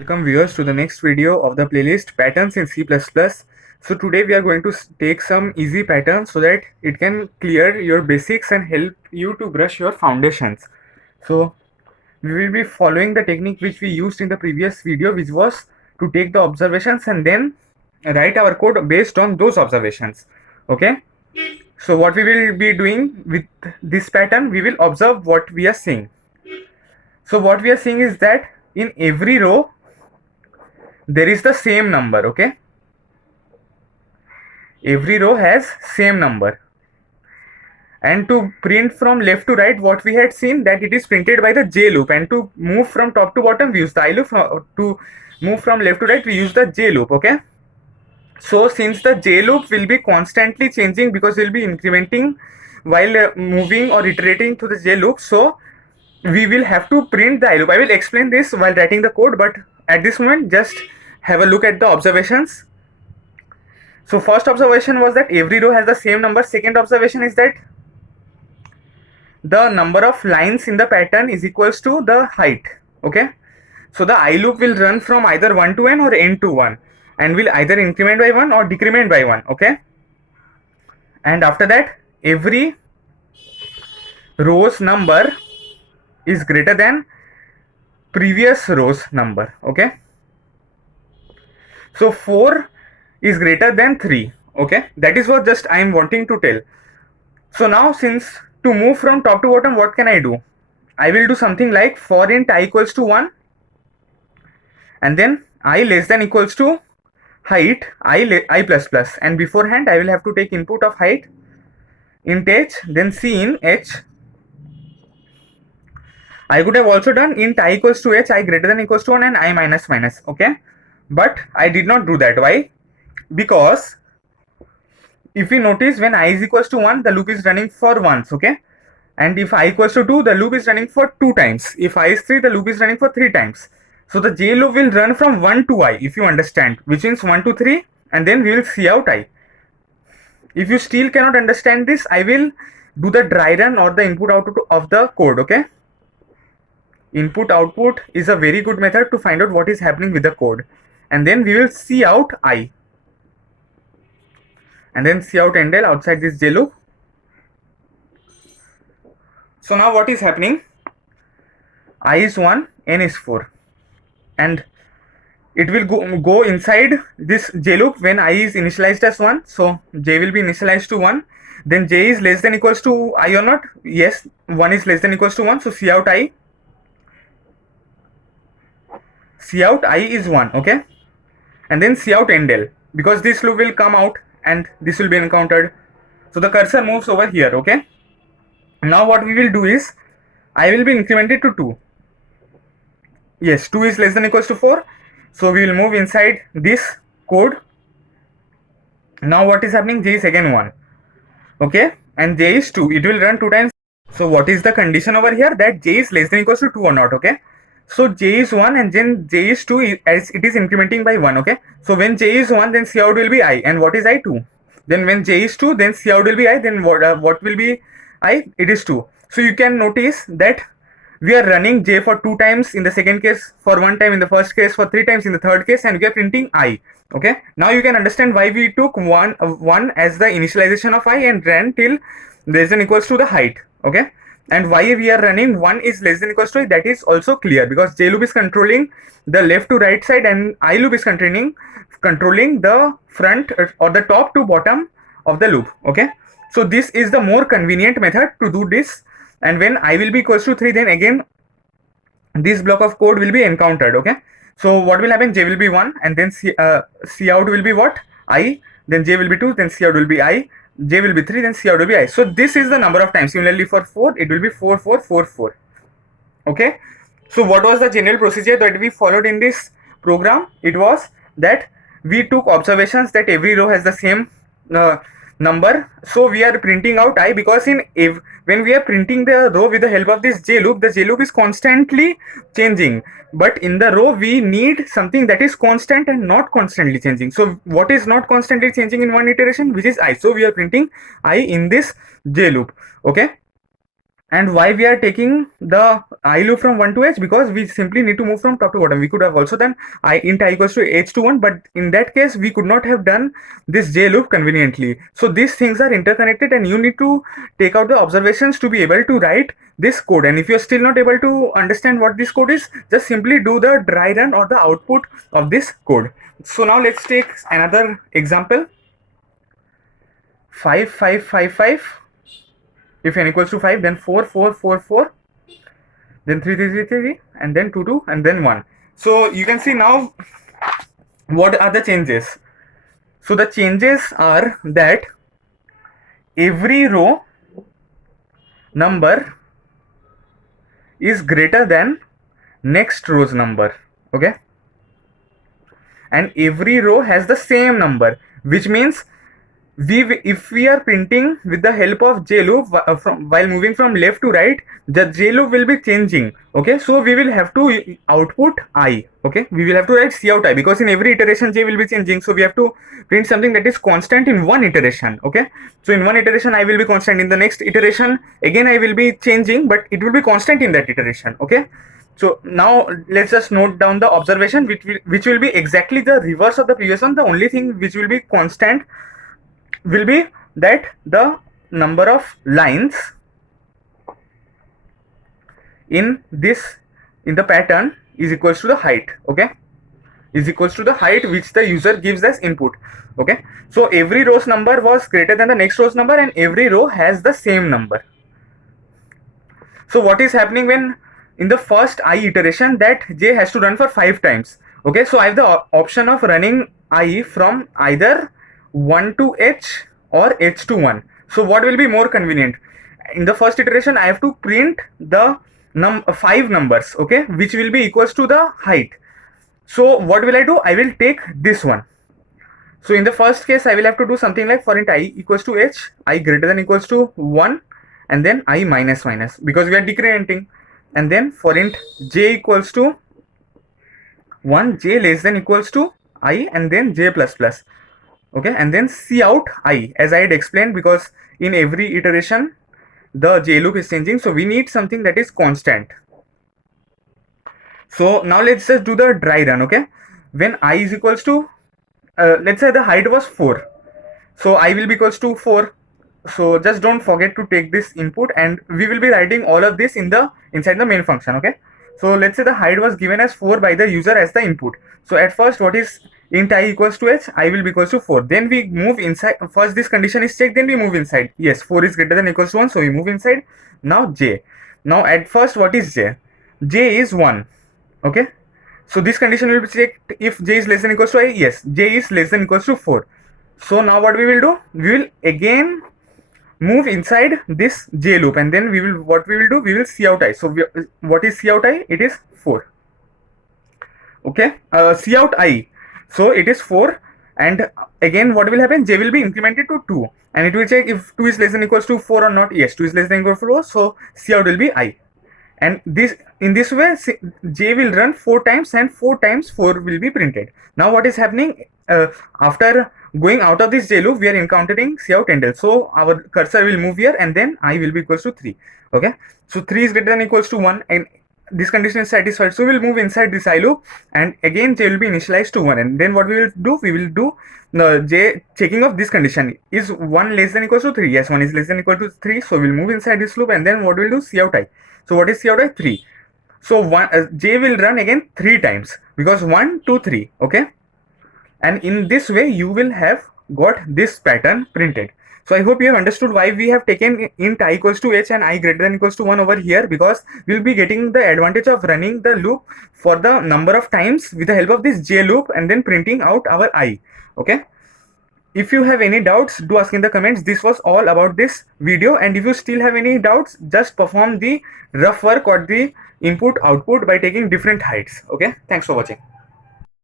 Welcome viewers to the next video of the playlist Patterns in C++. So today we are going to take some easy patterns so that it can clear your basics and help you to brush your foundations. So we will be following the technique which we used in the previous video, which was to take the observations and then write our code based on those observations. Okay. So what we will be doing with this pattern, we will observe what we are seeing. So what we are seeing is that in every row there is the same number. Okay, every row has same number, and to print from left to right, what we had seen that it is printed by the j loop, and to move from top to bottom we use the I loop. To move from left to right we use the j loop. Okay, so since the j loop will be constantly changing because we'll be incrementing while moving or iterating to the j loop, so we will have to print the I loop. I will explain this while writing the code, but at this moment just have a look at the observations. So first observation was that every row has the same number. Second observation is that the number of lines in the pattern is equals to the height. Okay, so the I loop will run from either 1 to n or n to 1 and will either increment by 1 or decrement by 1. Okay, and after that every row's number is greater than previous row's number. Okay, so 4 is greater than 3. Okay, that is what just I am wanting to tell. So now, since to move from top to bottom, what can I do? I will do something like for int I equals to 1 and then I less than equals to height I plus plus, and beforehand I will have to take input of height int h, then c in h. I could have also done int I equals to h, I greater than equals to 1 and I minus minus. Okay, but I did not do that. Why? Because if you notice, when I is equals to 1 the loop is running for once. Okay, and if I equals to 2 the loop is running for 2 times. If I is 3 the loop is running for 3 times. So the j loop will run from 1 to I, if you understand, which means 1 to 3, and then we will see out I. If you still cannot understand this, I will do the dry run or the input output of the code. Okay, input output is a very good method to find out what is happening with the code, and then we will see out I, and then see out endl outside this j loop. So now what is happening? I is 1, n is 4, and it will go inside this j loop when I is initialized as 1. So j will be initialized to 1. Then j is less than equals to I or not? Yes, 1 is less than equals to 1. So see out I. See out I is 1. Okay, and then see out endl, because this loop will come out and this will be encountered. So the cursor moves over here. Okay, now what we will do is I will be incremented to 2. Yes, 2 is less than equals to 4. So we will move inside this code. Now what is happening? J is again 1. Okay, and j is 2. It will run 2 times. So what is the condition over here? That j is less than equals to 2 or not. Okay, so j is 1 and then j is 2 as it is incrementing by 1. Okay, so when j is 1 then cout will be I, and what is I? 2. Then when j is 2 then cout will be I, then what will be I? It is 2. So you can notice that we are running j for 2 times in the second case, for 1 time in the first case, for 3 times in the third case, and we are printing I. Okay, now you can understand why we took 1 as the initialization of I and ran till less than equals to the height. Okay, and why we are running 1 is less than equals to I, that is also clear, because j loop is controlling the left to right side and I loop is controlling the front or the top to bottom of the loop. Okay, so this is the more convenient method to do this. And when I will be equals to 3, then again this block of code will be encountered. Okay, so what will happen? J will be 1 and then cout will be what? I. Then j will be 2, then cout will be I. J will be 3, then cout will be I. So this is the number of times. Similarly for 4 it will be 4 4 4 4. Okay, so what was the general procedure that we followed in this program? It was that we took observations that every row has the same number, so we are printing out I, because when we are printing the row with the help of this j loop, the j loop is constantly changing, but in the row we need something that is constant and not constantly changing. So what is not constantly changing in one iteration? Which is I. So we are printing I in this j loop. Okay, And why we are taking the I loop from 1 to h? Because we simply need to move from top to bottom. We could have also done I int I equals to h to 1, but in that case we could not have done this j loop conveniently. So these things are interconnected, and you need to take out the observations to be able to write this code. And if you're still not able to understand what this code is, just simply do the dry run or the output of this code. So now let's take another example. 5 5 5 5. If n equals to 5, then 4 4 4 4, then 3 3 3 3, and then 2 2, and then 1. So you can see now what are the changes. So the changes are that every row number is greater than next row's number, okay, and every row has the same number, which means if we are printing with the help of j loop while moving from left to right, the j loop will be changing, okay. So we will have to output I, okay. We will have to write cout I, because in every iteration j will be changing, so we have to print something that is constant in one iteration, okay. So in one iteration I will be constant, in the next iteration again I will be changing, but it will be constant in that iteration, okay. So now let's just note down the observation, which will be exactly the reverse of the previous one. The only thing which will be constant will be that the number of lines in the pattern is equals to the height, okay, is equals to the height which the user gives as input, okay. So every row's number was greater than the next row's number, and every row has the same number. So what is happening when in the first I iteration, that j has to run for 5 times, okay. So I have the option of running I from either 1 to h or h to 1. So what will be more convenient? In the first iteration I have to print the 5 numbers, okay, which will be equals to the height. So what will I do? I will take this one. So in the first case I will have to do something like for int I equals to h, I greater than equals to 1, and then I minus minus, because we are decrementing, and then for int j equals to 1, j less than equals to I, and then j plus plus, okay, and then cout I, as I had explained, because in every iteration the j loop is changing, so we need something that is constant. So now let's just do the dry run, okay. When I is equals to let's say the height was 4, so I will be equals to 4. So just don't forget to take this input, and we will be writing all of this inside the main function, okay. So let's say the height was given as 4 by the user as the input. So at first, what is int I equals to h, I will be equals to 4. Then we move inside. First this condition is checked, then we move inside. Yes, 4 is greater than equals to 1, so we move inside. Now j. Now at first, what is j? J is 1, okay. So this condition will be checked if j is less than equals to I. Yes, j is less than equals to 4. So now what we will do? We will again move inside this j loop, and then we will cout I. So what is cout I? It is 4, okay. Cout I, so it is 4, and again what will happen? J will be incremented to 2, and it will check if 2 is less than equals to 4 or not. Yes, 2 is less than equal to 4, so cout will be I. And in this way j will run 4 times, and 4 times 4 will be printed. Now what is happening? After going out of this j loop, we are encountering cout endl. So our cursor will move here, and then I will be equals to 3, okay. So 3 is greater than equals to 1, and this condition is satisfied, so we'll move inside this I loop, and again j will be initialized to 1, and then what we will do j checking of this condition. Is 1 less than equals to 3? Yes, 1 is less than equal to 3, so we'll move inside this loop, and then what we'll do? Cout I. So what is cout I? 3. So j will run again 3 times, because 1 2 3, okay. And in this way you will have got this pattern printed. So I hope you have understood why we have taken int I equals to h and I greater than equals to 1 over here, because we will be getting the advantage of running the loop for the number of times with the help of this j loop, and then printing out our I, okay. If you have any doubts, do ask in the comments. This was all about this video, and if you still have any doubts, just perform the rough work or the input output by taking different heights, okay. Thanks for watching.